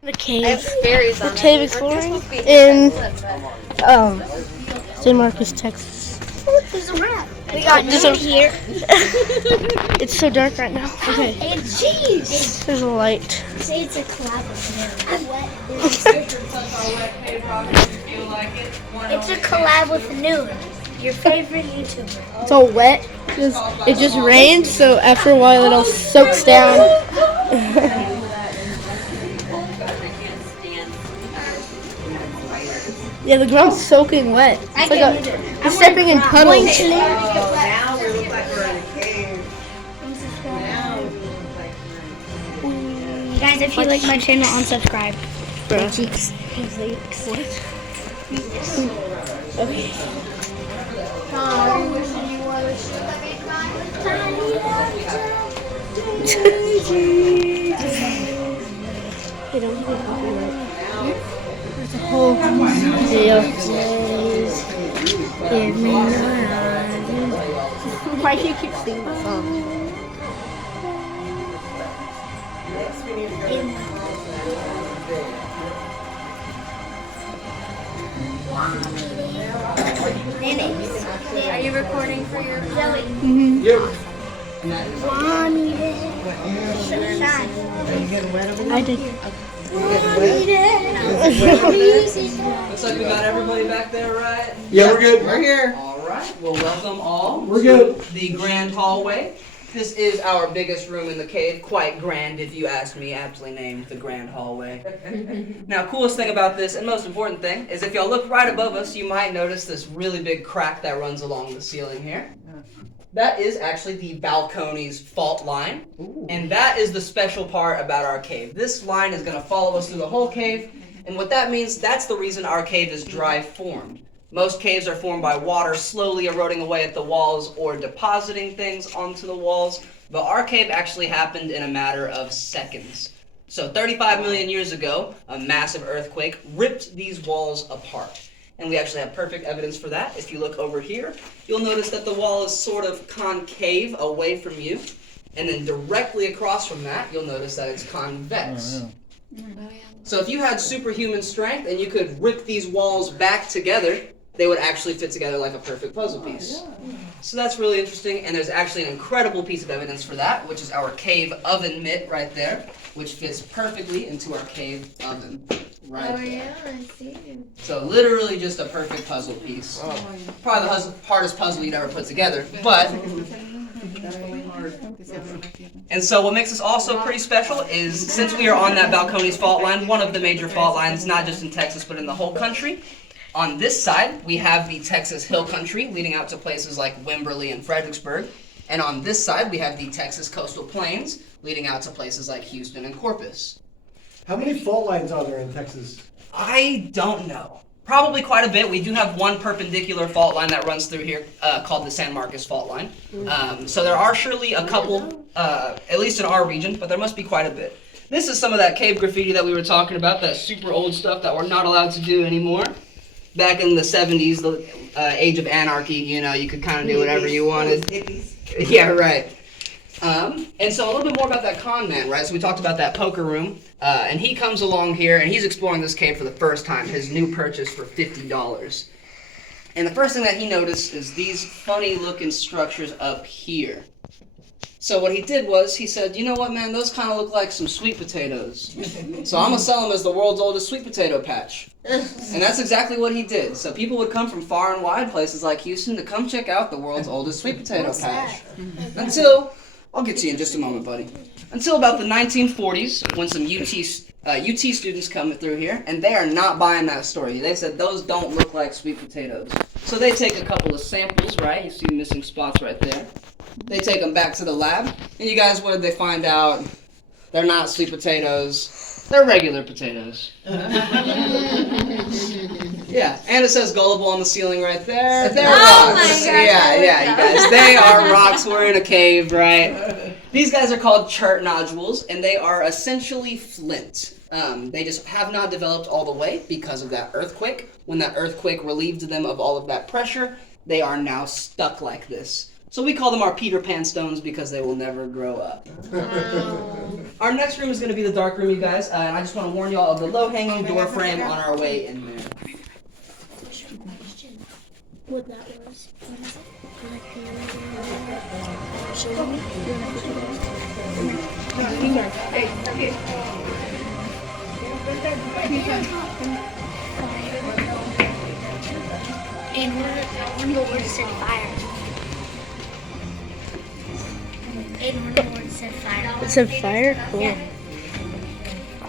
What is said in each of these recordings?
The cave. I have fairies on the cave it. exploring in San Marcos, Texas. Look, there's a rat. We got just over here. It's so dark right now. Okay. Hey, jeez. There's a light. Say it's a collab. It's a collab with Noon, your favorite YouTuber. It's all wet because it just rained, so after a while it all soaks down. Yeah, the ground's soaking wet. It's like you're stepping in puddles. Now we look like we're in a cave. Now we look like we're in a cave. Guys, if you like my channel, unsubscribe. Bruh. Cheeks. What? Okay. They don't get copyright. There's a whole video. Give me why do you keep singing the song? Are you recording for your Zoe? Mm-hmm. Yep. Bonnie. Shine. Are you getting wet over there? I did. Looks like we got everybody back there, right? Yeah, we're good. We're here. All right. Well, welcome all. We're good. To the grand hallway. This is our biggest room in the cave. Quite grand, if you ask me. Aptly named the grand hallway. Now, coolest thing about this, and most important thing, is if y'all look right above us, you might notice this really big crack that runs along the ceiling here. That is actually the balcony's fault line, and that is the special part about our cave. This line is going to follow us through the whole cave, and what that means, that's the reason our cave is dry formed. Most caves are formed by water slowly eroding away at the walls or depositing things onto the walls, but our cave actually happened in a matter of seconds. So 35 million years ago, a massive earthquake ripped these walls apart. And we actually have perfect evidence for that. If you look over here, you'll notice that the wall is sort of concave away from you. And then directly across from that, you'll notice that it's convex. So if you had superhuman strength and you could rip these walls back together, they would actually fit together like a perfect puzzle piece. So that's really interesting, and there's actually an incredible piece of evidence for that, which is our cave oven mitt right there, which fits perfectly into our cave oven right there. yeah, I see. So literally just a perfect puzzle piece. Probably the hardest puzzle you'd ever put together, but... And so what makes this also pretty special is since we are on that Balcones fault line, one of the major fault lines, not just in Texas but in the whole country, on this side we have the Texas Hill Country leading out to places like Wimberley and Fredericksburg. And on this side we have the Texas Coastal Plains leading out to places like Houston and Corpus. How many fault lines are there in Texas? I don't know. Probably quite a bit. We do have one perpendicular fault line that runs through here called the San Marcos fault line. So there are surely a couple, at least in our region, but there must be quite a bit. This is some of that cave graffiti that we were talking about, that super old stuff that we're not allowed to do anymore. Back in the 70s, the age of anarchy, you know, you could kind of do whatever you wanted. Yeah, right. And so a little bit more about that con man, right? So we talked about that poker room, and he comes along here, and he's exploring this cave for the first time, his new purchase for $50. And the first thing that he noticed is these funny-looking structures up here. So what he did was, he said, you know what, man, those kind of look like some sweet potatoes. So I'm going to sell them as the world's oldest sweet potato patch. And that's exactly what he did. So people would come from far and wide, places like Houston, to come check out the world's oldest sweet potato patch. Until... I'll get to you in just a moment, buddy. Until about the 1940s, when some UT students come through here, and they are not buying that story. They said those don't look like sweet potatoes. So they take a couple of samples, right? You see missing spots right there. They take them back to the lab, and you guys, what did they find out? They're not sweet potatoes. They're regular potatoes. Yeah, and it says gullible on the ceiling right there. They're rocks. Yeah, you guys. They are rocks. We're in a cave, right? These guys are called chert nodules, and they are essentially flint. They just have not developed all the way because of that earthquake. When that earthquake relieved them of all of that pressure, they are now stuck like this. So we call them our Peter Pan stones because they will never grow up. our next room is going to be the dark room, you guys, and I just want to warn y'all of the low-hanging door frame on our way in there. What that was? And we're going to set fire. And we're going to set fire. It's a fire? Cool. Yeah.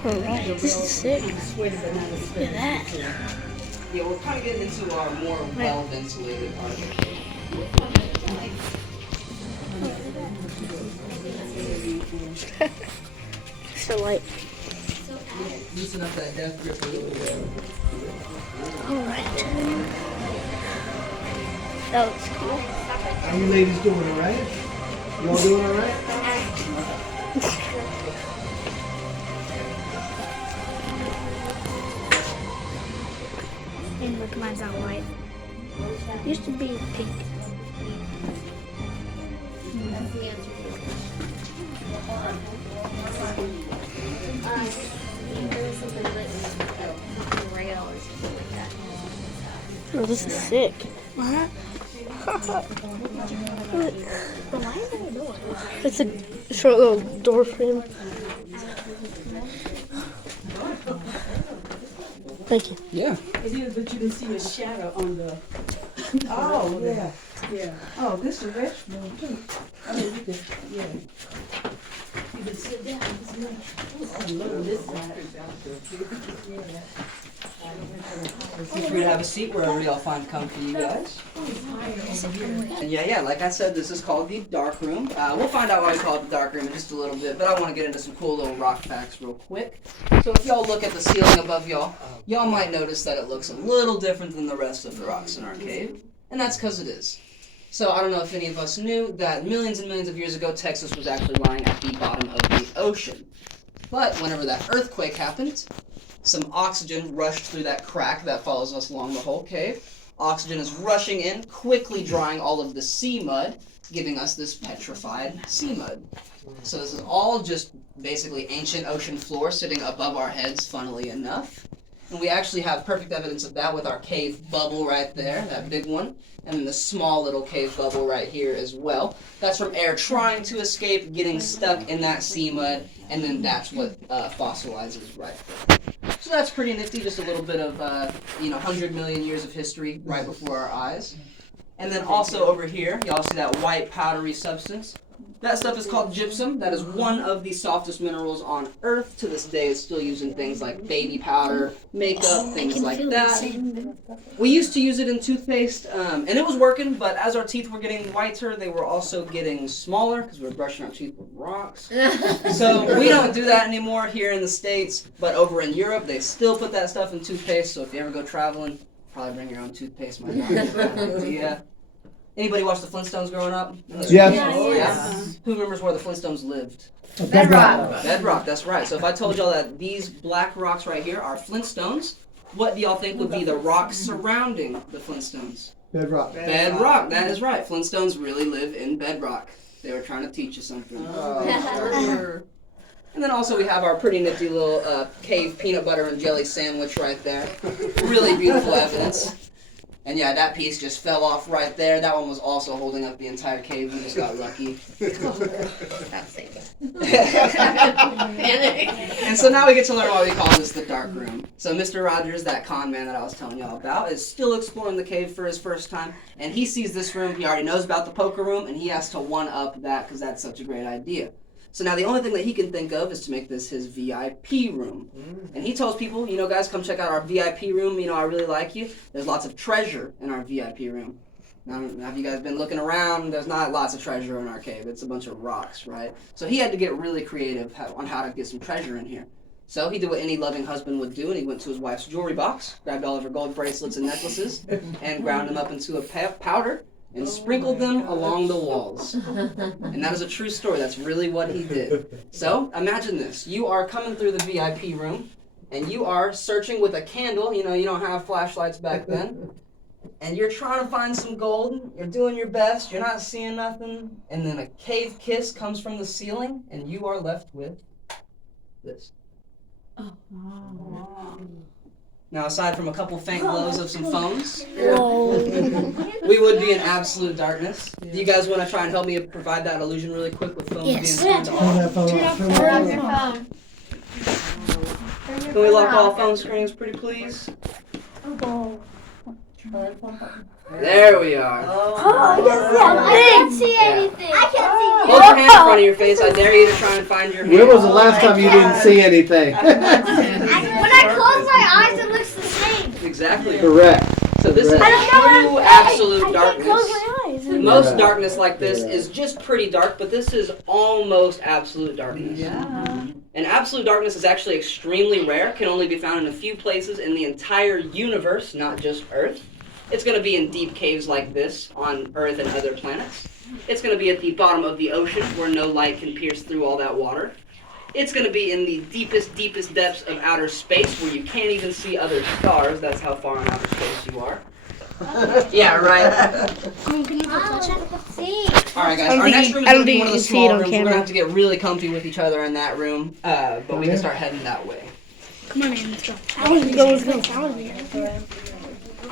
Alright, this is sick. Look at that. Yeah, we're kind of getting into our more well-ventilated part. So light. Loosen up that death grip a little bit. Alright. That looks cool. How you ladies doing, all right? You all doing all right? And look, mine's not white. Used to be pink. Oh, this is sick. What? But why is there a door? It's a short little door frame. Thank you. Yeah. It is, but you can see a shadow on the. Oh, yeah, yeah. Oh, this is rich room too. I mean, you can, yeah. You can sit down. This is nice. I love this side. Yeah. Feel free to have a seat wherever y'all find comfy, you guys. And yeah, like I said, this is called the dark room. We'll find out why we call it the dark room in just a little bit, but I want to get into some cool little rock facts real quick. So if y'all look at the ceiling above y'all, y'all might notice that it looks a little different than the rest of the rocks in our cave, and that's because it is. So I don't know if any of us knew that millions and millions of years ago, Texas was actually lying at the bottom of the ocean. But whenever that earthquake happened, some oxygen rushed through that crack that follows us along the whole cave. Oxygen is rushing in, quickly drying all of the sea mud, giving us this petrified sea mud. So this is all just basically ancient ocean floor sitting above our heads, funnily enough. And we actually have perfect evidence of that with our cave bubble right there, that big one, and then the small little cave bubble right here as well. That's from air trying to escape, getting stuck in that sea mud, and then that's what fossilizes right there. So that's pretty nifty, just a little bit of, 100 million years of history right before our eyes. And then also over here, y'all see that white powdery substance? That stuff is called gypsum. That is one of the softest minerals on Earth. To this day, it's still used in things like baby powder, makeup, things like that. We used to use it in toothpaste, and it was working, but as our teeth were getting whiter, they were also getting smaller because we were brushing our teeth with rocks. So we don't do that anymore here in the States, but over in Europe, they still put that stuff in toothpaste, so if you ever go traveling, probably bring your own toothpaste. Might not be a bad idea. Anybody watch the Flintstones growing up? Yes. Oh, yeah. Who remembers where the Flintstones lived? Bedrock. Bedrock, that's right. So if I told y'all that these black rocks right here are Flintstones, what do y'all think would be the rocks surrounding the Flintstones? Bedrock. Bedrock, that is right. Flintstones really live in bedrock. They were trying to teach you something. And then also we have our pretty nifty little cave peanut butter and jelly sandwich right there. Really beautiful evidence. And yeah, that piece just fell off right there. That one was also holding up the entire cave. We just got lucky. And so now we get to learn why we call this the dark room. So Mr. Rogers, that con man that I was telling y'all about, is still exploring the cave for his first time. And he sees this room. He already knows about the poker room, and he has to one-up that because that's such a great idea. So now the only thing that he can think of is to make this his VIP room. And he tells people, guys, come check out our VIP room. I really like you. There's lots of treasure in our VIP room. Now, have you guys been looking around? There's not lots of treasure in our cave. It's a bunch of rocks, right? So he had to get really creative on how to get some treasure in here. So he did what any loving husband would do, and he went to his wife's jewelry box, grabbed all of her gold bracelets and necklaces, and ground them up into a powder, and sprinkled them along the walls. And that is a true story. That's really what he did. So imagine this. You are coming through the VIP room, and you are searching with a candle. You don't have flashlights back then. And you're trying to find some gold. You're doing your best. You're not seeing nothing. And then a cave kiss comes from the ceiling, and you are left with this. Oh. Now, aside from a couple faint glows of some phones, Whoa. we would be in absolute darkness. Do you guys want to try and help me provide that illusion really quick with phones Yes. being turned Turn off? that phone off. Turn Turn off that your phone off. phone. Can we lock all phone screens, pretty please? There we are. I can't see anything. I can't see Hold your hand in front of your face. I dare you to try and find your hand. When was the last time you didn't see anything? When I close my eyes, it looks the same. Exactly. Correct. So this is I don't know true what absolute I can't close darkness. my eyes. Most darkness like this is just pretty dark, but this is almost absolute darkness. Yeah. And absolute darkness is actually extremely rare, can only be found in a few places in the entire universe, not just Earth. It's going to be in deep caves like this on Earth and other planets. It's going to be at the bottom of the ocean where no light can pierce through all that water. It's going to be in the deepest, deepest depths of outer space where you can't even see other stars. That's how far in outer space you are. Yeah, right. Can you touch it? See. All right, guys. I don't Our think next you- room I is don't going to be think one of you the can see it small on rooms. We're going camera. to have to get really comfy with each other in that room, but we can start heading that way. Come on, man. Let's go. Let's go.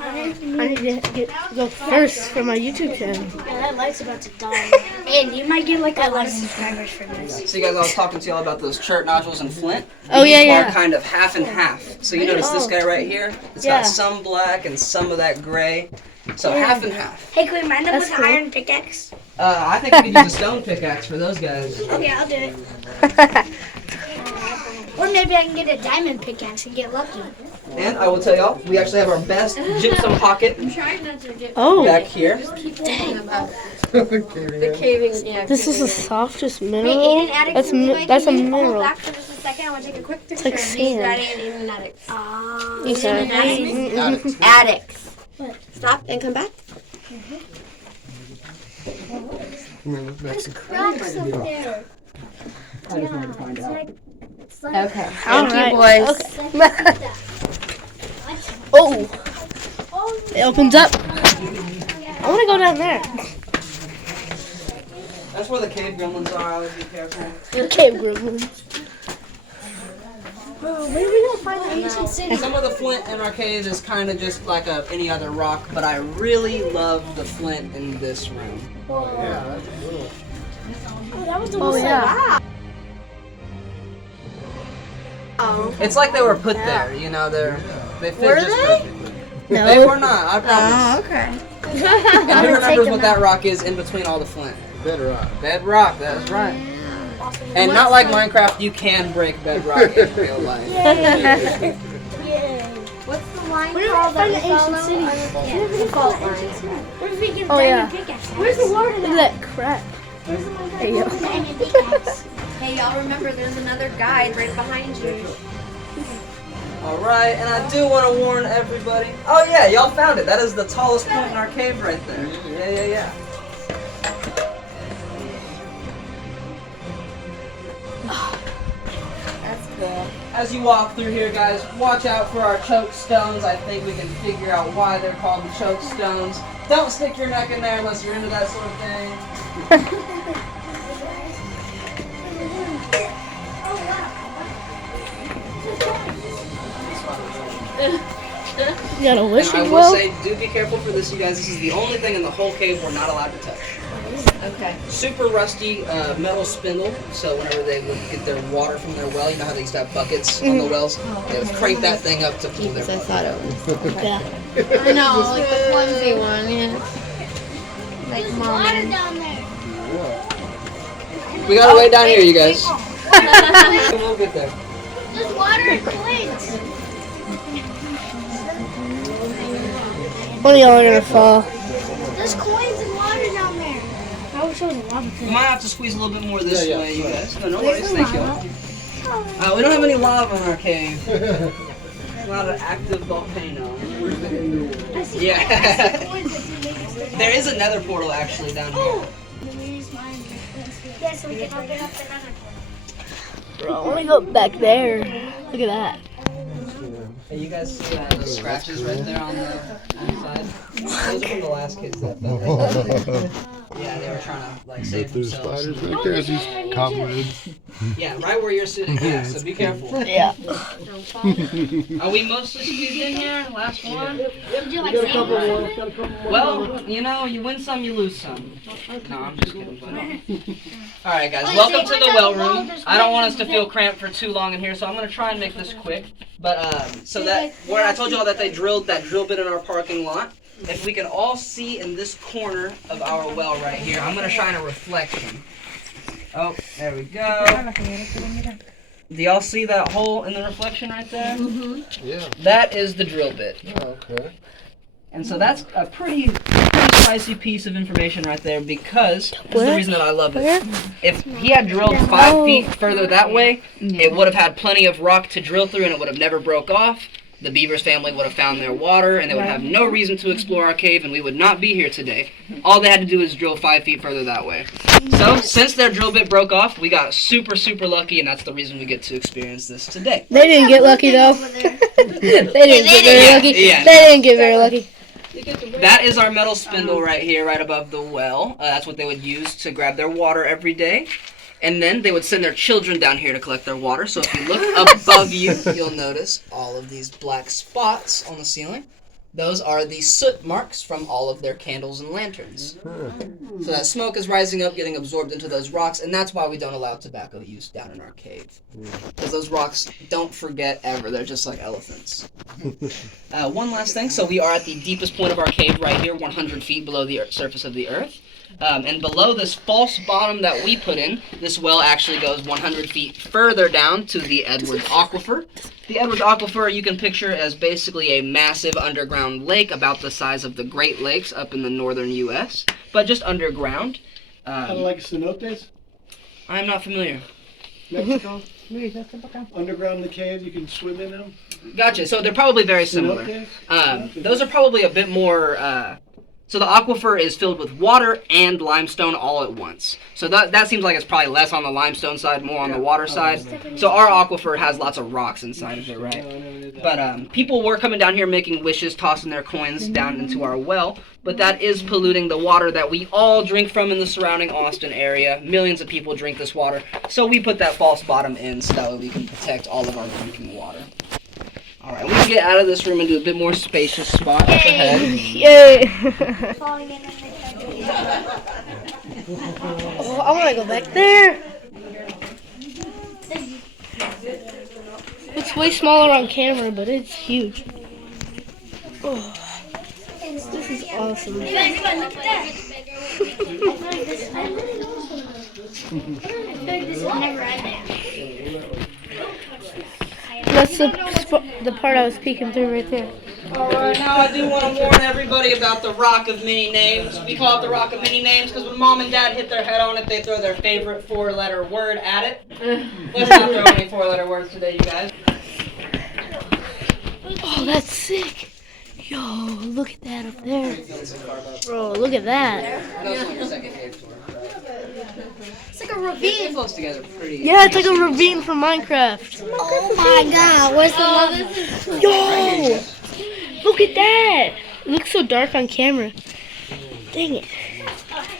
I need to go first for my YouTube channel. Yeah, that light's about to die. And you might get like a lot of subscribers for this. So you guys, I was talking to y'all about those chert nodules and flint. Oh, These yeah, are yeah. kind of half and half. So you notice this Oh. guy right here? It's Yeah. got some black and some of that gray. So half and half. Hey, can we mine them That's with cool. an iron pickaxe? I think we could use a stone pickaxe for those guys. Okay, I'll do it. Or maybe I can get a diamond pickaxe and get lucky. And I will tell y'all, we actually have our best gypsum pocket Oh, back here. The caving, yeah. this is the softest Hey, mineral. Aiden, Attic, That's can you, like, that's a can you hold mineral. back for just a second? I want to take a quick picture like of sand. me, Daddy, and Aiden, Attic. Okay. Attics. Stop and come back. Cracks up there. Okay. All Thank right. you, boys. Okay. Oh, it opens up. I want to go down there. That's where the cave gremlins are. I would be careful. Cave gremlins. Where are we gonna find the ancient city? Some of the flint in our cave is kind of just like any other rock, but I really love the flint in this room. Yeah, that's cool. Oh, that was the Oh one. yeah. It's like they were put there, you know. They fit Were just they? perfectly. They No. were not. I promise. Okay. And who remembers what that rock is in between all the flint? Bedrock. Bedrock. That's right. And not like Minecraft, you can break bedrock in real life. Yay. What's the line Where did we called find that the we ancient follow? city? Yeah, Where did we the fault find the ancient line. city? Where did we get a Oh, diamond yeah. pickaxe? Where's the water Look at now? that crack. Where's the one? There you go. Diamond pickaxe. Hey, y'all remember there's another guide right behind you. Alright, and I do want to warn everybody. Oh yeah, y'all found it. That is the tallest point in our cave right there. Yeah. That's cool. As you walk through here, guys, watch out for our choke stones. I think we can figure out why they're called the choke stones. Don't stick your neck in there unless you're into that sort of thing. You got a And I wishing will well? say, do be careful for this, you guys. This is the only thing in the whole cave we're not allowed to touch. Okay. Super rusty metal spindle, so whenever they would get their water from their well, you know how they used to have buckets on the wells? They would crank that thing up to pull their I bucket. thought it was. Yeah. I know, like the flimsy one, yeah. Like There's water mommy. down there. We gotta wait down here, you guys. We'll get there. There's water and coins. One of y'all are gonna fall. There's coins and water down there. I wish there was a lava We pool. might have to squeeze a little bit more this Yeah, way, you sorry. guys. No worries, thank you. We don't have any lava in our cave. It's not an active volcano. I see Yeah. coins that do make us stay There is a nether portal actually down here. Yeah, so we can open up the nether. Bro, I wanna go back there. Look at that. Hey, you guys see those scratches right there on the side? Those are from the last kids that fell. Yeah, they were trying to like But save there's themselves. spiders right there. These cobwebs. Yeah, right where you're sitting. Yeah, so be careful. Yeah. Are we mostly squeezed in here? Last one? Did you like save or something? Well, you know, you win some, you lose some. No, I'm just kidding. All right, guys, welcome to the well room. I don't want us to feel cramped for too long in here, so I'm gonna try and make this quick. But so that where I told you all that they drilled that drill bit in our parking lot. If we can all see in this corner of our well right here, I'm gonna shine a reflection. Oh, there we go. Do y'all see that hole in the reflection right there? Yeah. That is the drill bit. Okay. And so that's a pretty spicy piece of information right there because this is the reason that I love it. If he had drilled 5 feet further that way, it would have had plenty of rock to drill through and it would have never broke off. The Beavers family would have found their water and they would have no reason to explore our cave and we would not be here today. All they had to do is drill 5 feet further that way. So, since their drill bit broke off, we got super, super lucky and that's the reason we get to experience this today. They didn't get lucky though. They didn't get very lucky. Yeah. They didn't get very lucky. That is our metal spindle right here, right above the well. That's what they would use to grab their water every day. And then they would send their children down here to collect their water. So if you look above you, you'll notice all of these black spots on the ceiling. Those are the soot marks from all of their candles and lanterns. So that smoke is rising up, getting absorbed into those rocks, and that's why we don't allow tobacco use down in our cave. Because those rocks don't forget ever. They're just like elephants. One last thing. So we are at the deepest point of our cave right here, 100 feet below the surface of the earth. And below this false bottom that we put in, this well actually goes 100 feet further down to the Edwards Aquifer. The Edwards Aquifer you can picture as basically a massive underground lake about the size of the Great Lakes up in the northern U.S., but just underground. Kind of like cenotes, I'm not familiar. Mexico. Underground in the cave, you can swim in them. Gotcha. So they're probably very similar. Those are probably a bit more... So the aquifer is filled with water and limestone all at once. So that seems like it's probably less on the limestone side, more on the water side. So our aquifer has lots of rocks inside of it, right? But people were coming down here making wishes, tossing their coins down into our well. But that is polluting the water that we all drink from in the surrounding Austin area. Millions of people drink this water. So we put that false bottom in so that way we can protect all of our drinking water. All right, we can get out of this room and do a bit more spacious spot up ahead. Yay! Oh, I want to go back there. It's way smaller on camera, but it's huge. Oh, this is awesome. That's the part I was peeking through right there. Alright, now I do want to warn everybody about the Rock of Many Names. We call it the Rock of Many Names because when Mom and Dad hit their head on it, they throw their favorite 4-letter word at it. Let's not throw any 4-letter words today, you guys. Oh, that's sick. Yo, look at that up there. Bro, look at that. It's like a ravine. Close together pretty. Yeah, it's like a ravine from Minecraft. Oh my god, where's the lava? Yo, look at that. It looks so dark on camera. Dang it.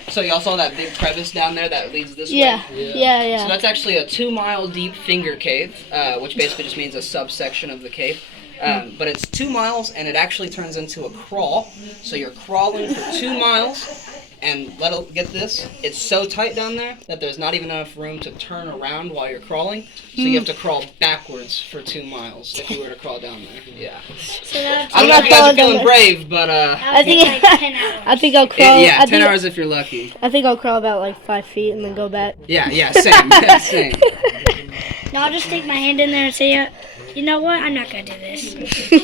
So y'all saw that big crevice down there that leads this Yeah, way? yeah. So that's actually a 2-mile deep finger cave, which basically just means a subsection of the cave. But it's 2 miles and it actually turns into a crawl. So you're crawling for 2 miles and get this, it's so tight down there that there's not even enough room to turn around while you're crawling. So you have to crawl backwards for 2 miles if you were to crawl down there. Yeah. So that's I don't know if you guys are feeling brave, but I think like 10 hours. I think I'll crawl. yeah, 10 hours if you're lucky. I think I'll crawl about like 5 feet and then go back. Yeah, same. Yeah, same. No, I'll just stick my hand in there and say, you know what? I'm not gonna do this. There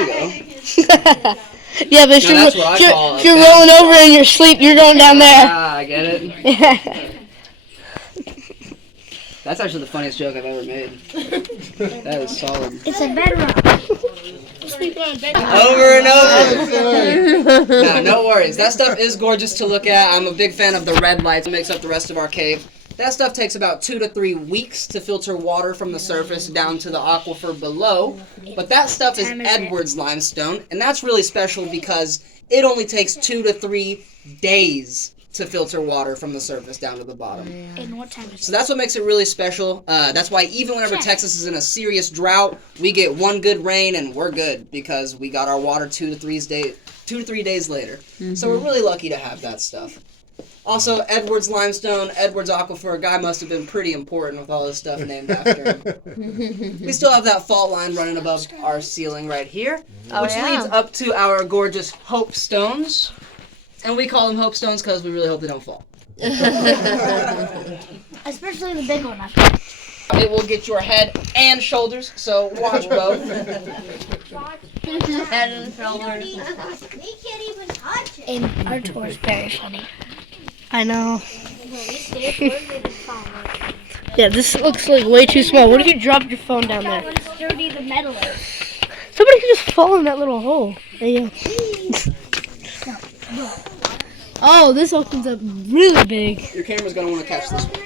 you go. Yeah, but No, that's what I call if you're rolling over in your sleep, you're going down there. Ah, I get it. That's actually the funniest joke I've ever made. That is solid. It's a bedrock. Over and over. No worries. That stuff is gorgeous to look at. I'm a big fan of the red lights. It makes up the rest of our cave. That stuff takes about 2 to 3 weeks to filter water from the surface down to the aquifer below. But that stuff is Edwards limestone, and that's really special because it only takes 2 to 3 days to filter water from the surface down to the bottom. And what time is So that's what makes it really special. That's why even whenever Texas is in a serious drought, we get one good rain and we're good because we got our water 2 to 3 days later. So we're really lucky to have that stuff. Also, Edwards limestone, Edwards aquifer, a guy must have been pretty important with all this stuff named after him. We still have that fault line running above our ceiling right here, which leads up to our gorgeous Hope Stones. And we call them Hope Stones because we really hope they don't fall. Especially the big one. It will get your head and shoulders, so watch both. Head and shoulders. They can't even touch it. And our tour is very funny. I know. Yeah. Yeah, this looks like way too small. What if you dropped your phone down there? How sturdy the metal is. Somebody could just fall in that little hole. There you go. Oh, this opens up really big. Your camera's going to want to catch this one.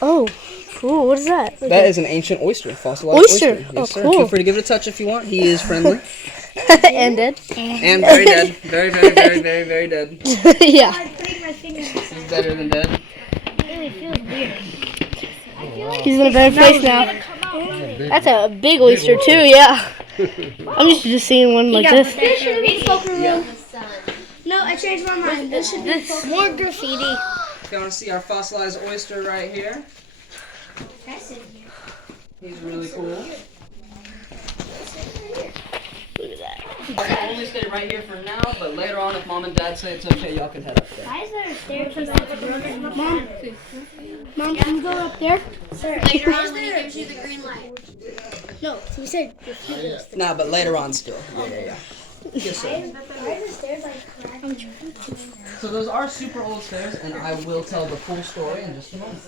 Oh, cool. What is that? That is an ancient oyster, fossilized Oyster? oyster. Oh, Yes, sir. cool. Feel free to give it a touch if you want. He is friendly. And dead. And very dead. Very, very, very, very, very dead. Yeah. Putting my fingers He's better than dead. really feels weird. He's in a better place now. That's a big oyster too, yeah. I'm used to just seeing one like this. This should be poker room. Yeah. No, I changed my mind. This should be more graffiti. If you want to see our fossilized oyster right here, he's really cool. I'll only stay right here for now, but later on, if mom and dad say it's okay, y'all can head up there. Why is there a staircase? Mom, can you go up there? Sir, Later on when he gives you the green light. no, we said graffiti. No, but later on still. Yeah. Yes, sir. Why are the stairs like cracked? So those are super old stairs, and I will tell the full story in just a moment.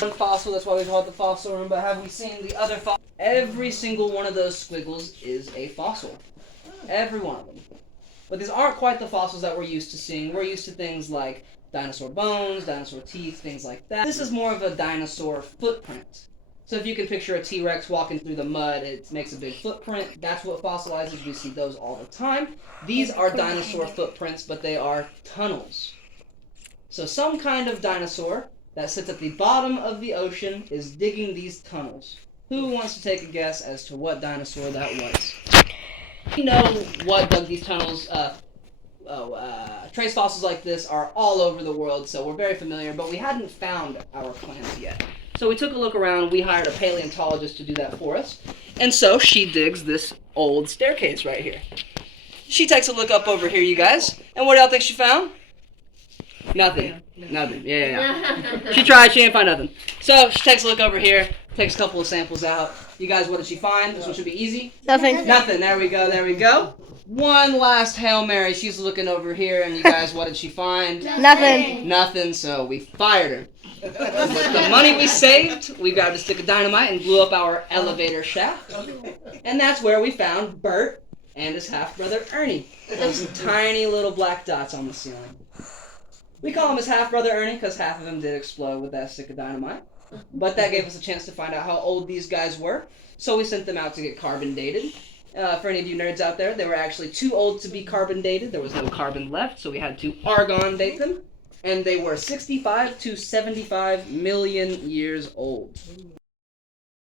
One fossil, that's why we call it the fossil room, but have we seen the other fossil? Every single one of those squiggles is a fossil. Every one of them. But these aren't quite the fossils that we're used to seeing. We're used to things like dinosaur bones, dinosaur teeth, things like that. This is more of a dinosaur footprint. So if you can picture a T-Rex walking through the mud, it makes a big footprint. That's what fossilizes. We see those all the time. These are dinosaur footprints, but they are tunnels. So some kind of dinosaur that sits at the bottom of the ocean is digging these tunnels. Who wants to take a guess as to what dinosaur that was? We know what dug these tunnels. Trace fossils like this are all over the world, so we're very familiar, but we hadn't found our clans yet. So we took a look around, we hired a paleontologist to do that for us, and so she digs this old staircase right here. She takes a look up over here, you guys, and what do y'all think she found? Nothing. Nothing. Yeah. She tried, she didn't find nothing. So she takes a look over here, takes a couple of samples out. You guys, what did she find? This one should be easy. Nothing. Nothing. There we go. One last Hail Mary. She's looking over here, and you guys, what did she find? Nothing. Nothing, so we fired her. With the money we saved, we grabbed a stick of dynamite and blew up our elevator shaft. And that's where we found Bert and his half-brother Ernie. Those tiny little black dots on the ceiling. We call him his half-brother Ernie because half of him did explode with that stick of dynamite. But that gave us a chance to find out how old these guys were. So we sent them out to get carbon dated. For any of you nerds out there, they were actually too old to be carbon dated. There was no carbon left, so we had to argon date them. And they were 65 to 75 million years old.